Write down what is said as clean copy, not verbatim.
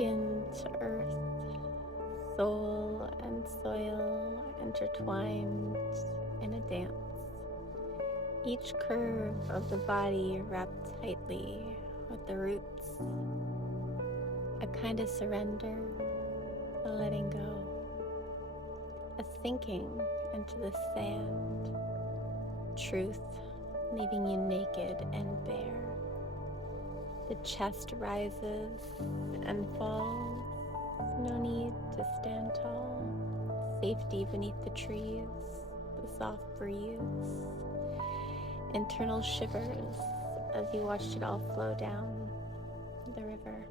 Skin to earth, soul and soil intertwined in a dance. Each curve of the body wrapped tightly with the roots, a kind of surrender, a letting go, a sinking into the sand, truth leaving you naked and bare. The chest rises and falls, no need to stand tall, safety beneath the trees, the soft breeze, internal shivers as you watched it all flow down the river.